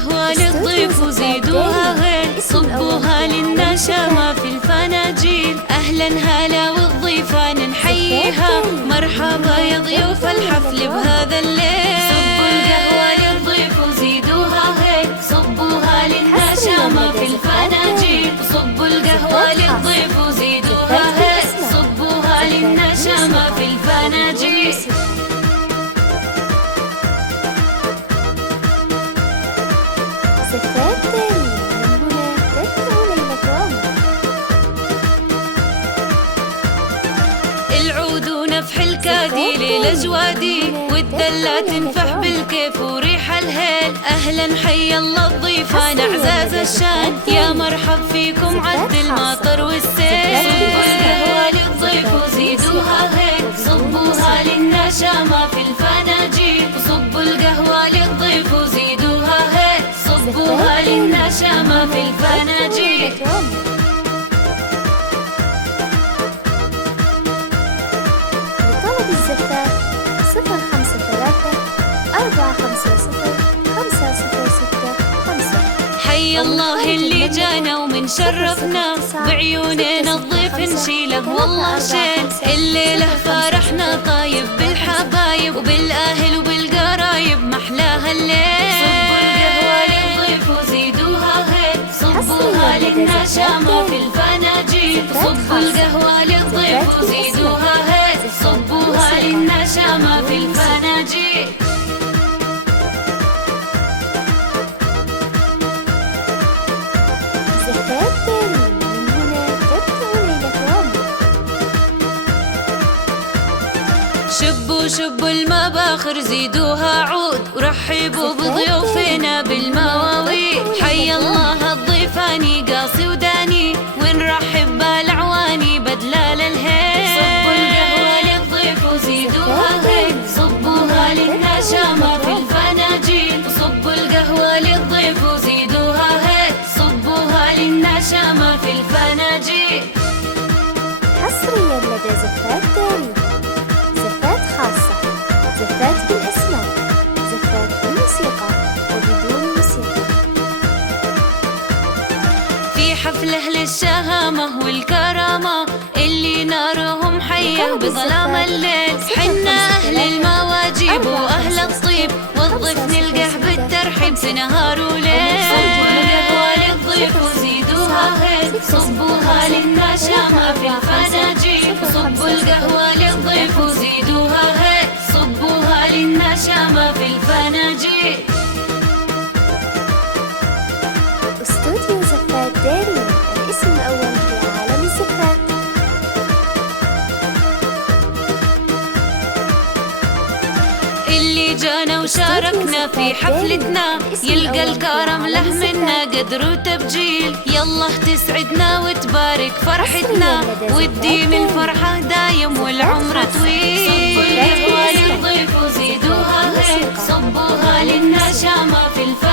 القهوة للضيف وزيدوها غير، صبوها للنشامة في الفناجيل. أهلا هلا والضيفان نحييها، مرحبا يا ضيوف الحفل بهذا الليل. صبوا القهوة للضيف وزيدوها غير، صبوها للنشامة في الفناجيل. صبوا القهوة للضيف وزيدوها غير، صبوها للنشامة في الفناجيل. زفات تاني من هنا تدعو ليلة عمر. العود ونفح الكادي للأجوادي، والدلة تنفح بالكيف وريح الهيل. أهلا حي الله الضيفان أعزاز الشان، يا مرحب فيكم عد المطر والسيل. صبوا القهوة للضيف وزيدوها غير، صبوها للنشامة في الفناجيل. صبوا القهوة للضيف وزيدوها غير، صبوها للنشامة في الفناجيل. لطلب الزفات 053-450-5065. حي الله اللي جانا ومن شرفنا، بعيوننا الضيف نشيله والله شين. الليلة فرحنا طايب بالحبايب، وبالأهل وبالقرايب محلاها الليل. صبوا القهوة للضيف وزيدوها غير، صبوها للنشامة في الفناجيل. صبوا القهوة للضيف وزيدوها غير، صبوها للنشامة في الفناجيل. زفات تاني من هنا تدعو ليلة عمر. شبوا شبوا المباخر زيدوها عود، ورحبوا بضيوفنا بالمواويل. حي الله الضيفاني قاصي وداني، ونرحب بالعواني بدلال الهيل. صبوا القهوة للضيف وزيدوها غير، صبوها للنشامة في الفناجيل. صبوا القهوة للضيف وزيدوها غير، صبوها للنشامة في الفناجيل. حصريا لدى زفات تاني، زفات خاصة، زفات بالأسماء، زفات بالموسيقى وبدون موسيقى. في حفله للشهامة والكرامة، اللي نارهم حية بظلام الليل. حنا أهل المواجيب وأهل الطيب، والضيف نلقاه بالترحيب في نهار وليل. صبوا القهوة للضيف وزيدوها غير، صبوها للنشامة في الفناجيل. صبوا القهوة للضيف وزيدوها غير، صبوها للنشامة في الفناجيل. استوديو زفات داري، الاسم الأول في عالم الزفات. اللي جانا وشاركنا في حفلتنا، يلقى الكرم له منا قدر وتبجيل. يلا تسعدنا وتبارك فرحتنا، وتديم الفرحة دايم والعمر طويل. صبوا القهوة للضيف وزيدوها غير، صبوها للنشامة في الفرح.